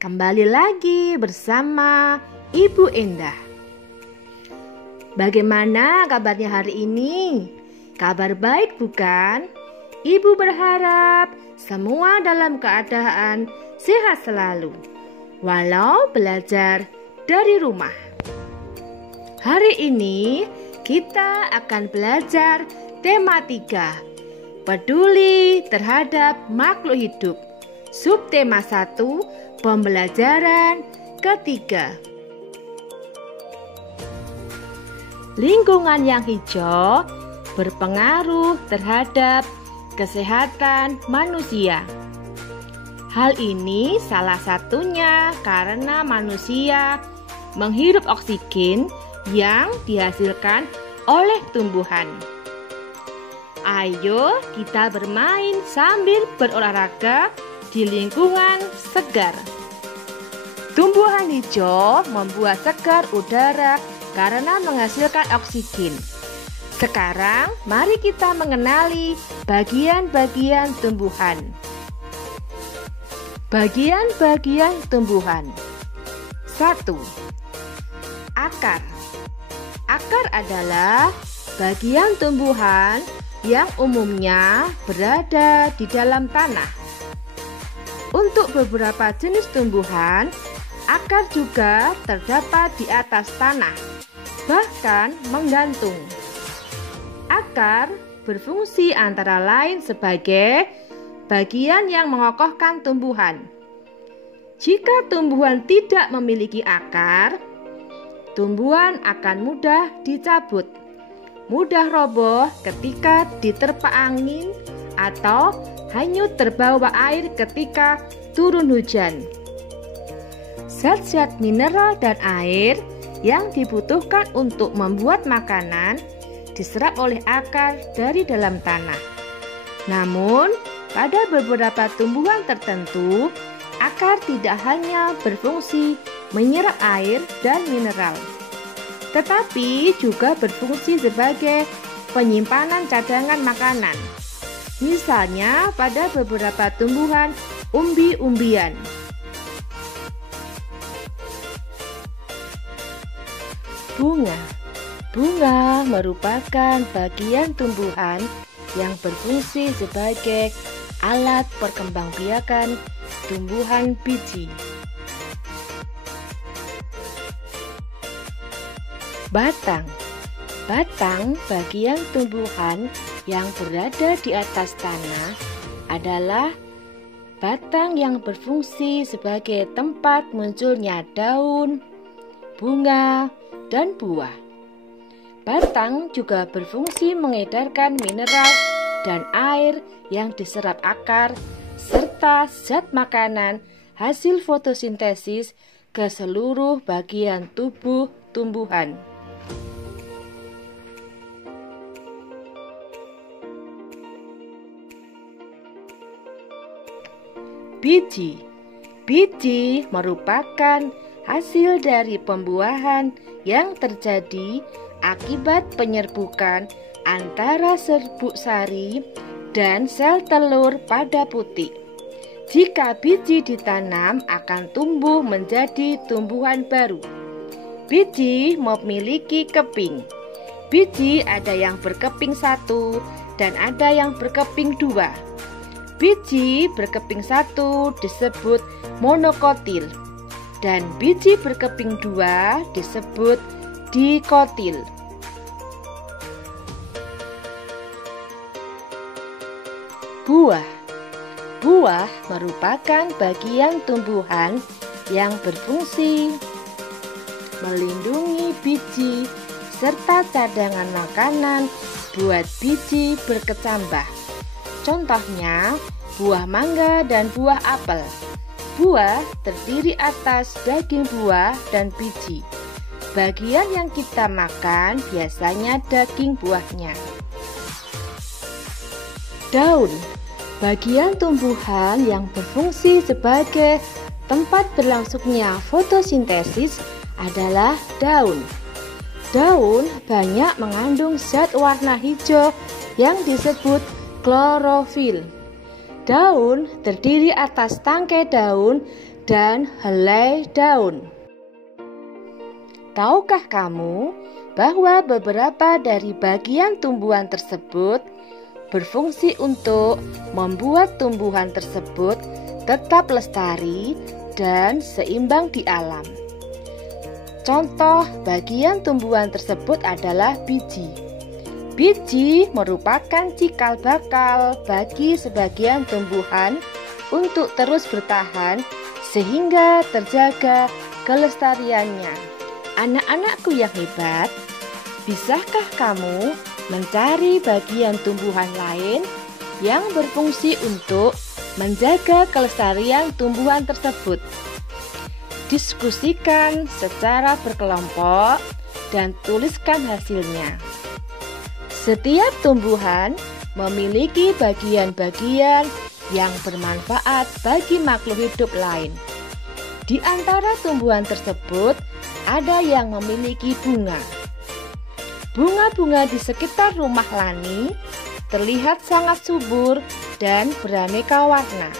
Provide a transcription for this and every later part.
Kembali lagi bersama Ibu Endah. Bagaimana kabarnya hari ini? Kabar baik bukan? Ibu berharap semua dalam keadaan sehat selalu, walau belajar dari rumah. Hari ini kita akan belajar tema 3, peduli terhadap makhluk hidup. Subtema 1, pembelajaran ketiga. Lingkungan yang hijau berpengaruh terhadap kesehatan manusia. Hal ini salah satunya karena manusia menghirup oksigen yang dihasilkan oleh tumbuhan. Ayo kita bermain sambil berolahraga di lingkungan segar. Tumbuhan hijau membuat segar udara karena menghasilkan oksigen. Sekarang mari kita mengenali bagian-bagian tumbuhan. Bagian-bagian tumbuhan. 1. Akar. Akar adalah bagian tumbuhan yang umumnya berada di dalam tanah. Untuk beberapa jenis tumbuhan, akar juga terdapat di atas tanah, bahkan menggantung. Akar berfungsi antara lain sebagai bagian yang mengokohkan tumbuhan. Jika tumbuhan tidak memiliki akar, tumbuhan akan mudah dicabut, mudah roboh ketika diterpa angin atau hanyut terbawa air ketika turun hujan. Zat-zat mineral dan air yang dibutuhkan untuk membuat makanan diserap oleh akar dari dalam tanah. Namun, pada beberapa tumbuhan tertentu, akar tidak hanya berfungsi menyerap air dan mineral, tetapi juga berfungsi sebagai penyimpanan cadangan makanan. Misalnya pada beberapa tumbuhan umbi-umbian. Bunga. Bunga merupakan bagian tumbuhan yang berfungsi sebagai alat perkembangbiakan tumbuhan biji. Batang. Batang bagian tumbuhan yang berada di atas tanah adalah batang yang berfungsi sebagai tempat munculnya daun, bunga, dan buah. Batang juga berfungsi mengedarkan mineral dan air yang diserap akar serta zat makanan hasil fotosintesis ke seluruh bagian tubuh tumbuhan. Biji. Biji merupakan hasil dari pembuahan yang terjadi akibat penyerbukan antara serbuk sari dan sel telur pada putik. Jika biji ditanam akan tumbuh menjadi tumbuhan baru. Biji memiliki keping. Biji ada yang berkeping 1 dan ada yang berkeping 2. Biji berkeping 1 disebut monokotil dan biji berkeping 2 disebut dikotil. Buah. Buah merupakan bagian tumbuhan yang berfungsi melindungi biji serta cadangan makanan buat biji berkecambah. Contohnya, buah mangga dan buah apel. Buah terdiri atas daging buah dan biji. Bagian yang kita makan biasanya daging buahnya. Daun. Bagian tumbuhan yang berfungsi sebagai tempat berlangsungnya fotosintesis adalah daun. Daun banyak mengandung zat warna hijau yang disebut klorofil. Daun terdiri atas tangkai daun dan helai daun. Tahukah kamu bahwa beberapa dari bagian tumbuhan tersebut berfungsi untuk membuat tumbuhan tersebut tetap lestari dan seimbang di alam? Contoh bagian tumbuhan tersebut adalah biji. Biji merupakan cikal bakal bagi sebagian tumbuhan untuk terus bertahan sehingga terjaga kelestariannya. Anak-anakku yang hebat, bisakah kamu mencari bagian tumbuhan lain yang berfungsi untuk menjaga kelestarian tumbuhan tersebut? Diskusikan secara berkelompok dan tuliskan hasilnya. Setiap tumbuhan memiliki bagian-bagian yang bermanfaat bagi makhluk hidup lain. Di antara tumbuhan tersebut ada yang memiliki bunga. Bunga-bunga di sekitar rumah Lani terlihat sangat subur dan beraneka warna.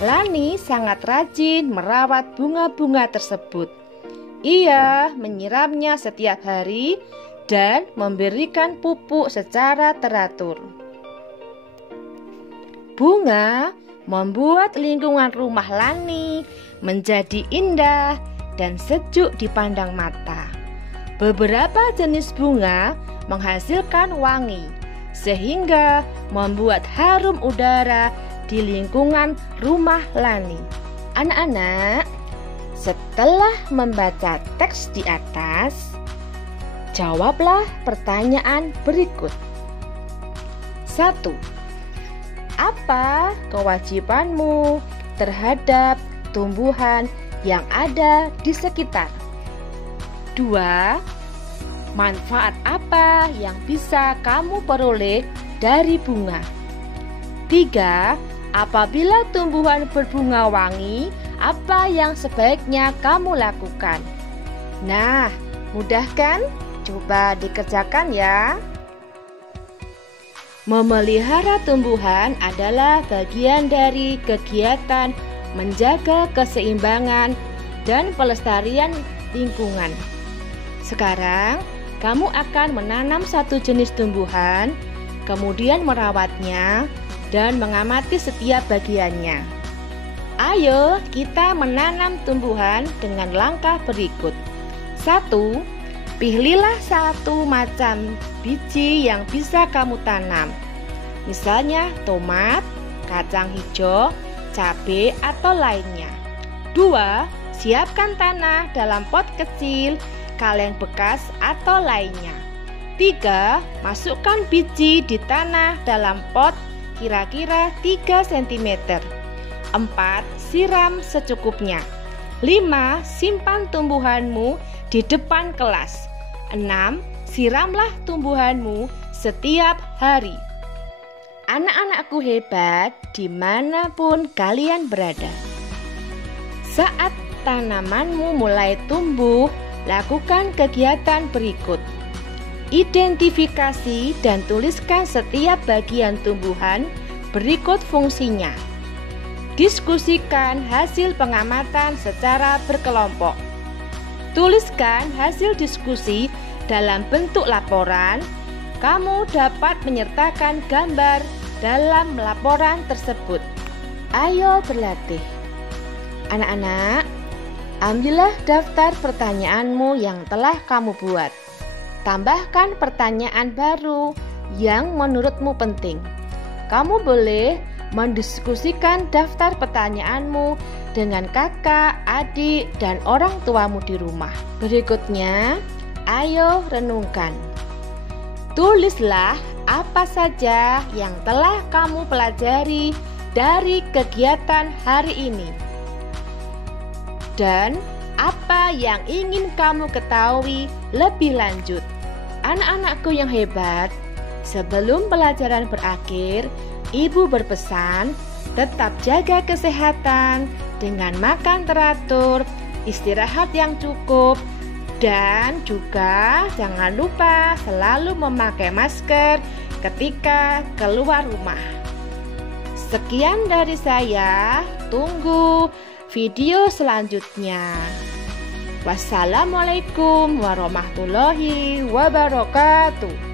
Lani sangat rajin merawat bunga-bunga tersebut. Ia menyiramnya setiap hari dan memberikan pupuk secara teratur. Bunga membuat lingkungan rumah Lani menjadi indah dan sejuk dipandang mata. Beberapa jenis bunga menghasilkan wangi, sehingga membuat harum udara di lingkungan rumah Lani. Anak-anak, setelah membaca teks di atas, jawablah pertanyaan berikut. 1. Apa kewajibanmu terhadap tumbuhan yang ada di sekitar? 2. Manfaat apa yang bisa kamu peroleh dari bunga? 3. Apabila tumbuhan berbunga wangi, apa yang sebaiknya kamu lakukan? Nah, mudah kan? Coba dikerjakan ya. Memelihara tumbuhan adalah bagian dari kegiatan menjaga keseimbangan dan pelestarian lingkungan. Sekarang, kamu akan menanam satu jenis tumbuhan, kemudian merawatnya dan mengamati setiap bagiannya. Ayo kita menanam tumbuhan dengan langkah berikut. 1. Pilihlah satu macam biji yang bisa kamu tanam. Misalnya tomat, kacang hijau, cabai, atau lainnya. 2. Siapkan tanah dalam pot kecil, kaleng bekas, atau lainnya. 3. Masukkan biji di tanah dalam pot kira-kira 3 cm. 4. Siram secukupnya. 5. Simpan tumbuhanmu di depan kelas. 6. Siramlah tumbuhanmu setiap hari. Anak-anakku hebat dimanapun kalian berada. Saat tanamanmu mulai tumbuh, lakukan kegiatan berikut. Identifikasi dan tuliskan setiap bagian tumbuhan berikut fungsinya. Diskusikan hasil pengamatan secara berkelompok. Tuliskan hasil diskusi dalam bentuk laporan. Kamu dapat menyertakan gambar dalam laporan tersebut. Ayo berlatih. Anak-anak, ambillah daftar pertanyaanmu yang telah kamu buat. Tambahkan pertanyaan baru yang menurutmu penting. Kamu boleh mendiskusikan daftar pertanyaanmu dengan kakak, adik, dan orang tuamu di rumah. Berikutnya, ayo renungkan. Tulislah apa saja yang telah kamu pelajari dari kegiatan hari ini, dan apa yang ingin kamu ketahui lebih lanjut. Anak-anakku yang hebat, sebelum pelajaran berakhir, Ibu berpesan tetap jaga kesehatan dengan makan teratur, istirahat yang cukup, dan juga jangan lupa selalu memakai masker ketika keluar rumah. Sekian dari saya, tunggu video selanjutnya. Wassalamualaikum warahmatullahi wabarakatuh.